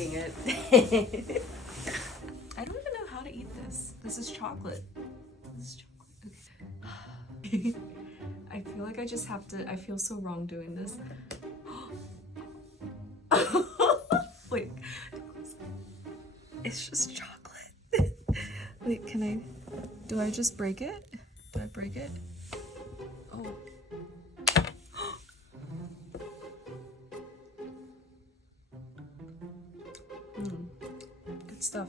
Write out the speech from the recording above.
eating it. I don't even know how to eat this. This is chocolate. This is chocolate. Okay. I feel like I just have to, I feel so wrong doing this. Wait. It's just chocolate. Wait, can I, do I just break it? Do I break it? Oh. Good stuff.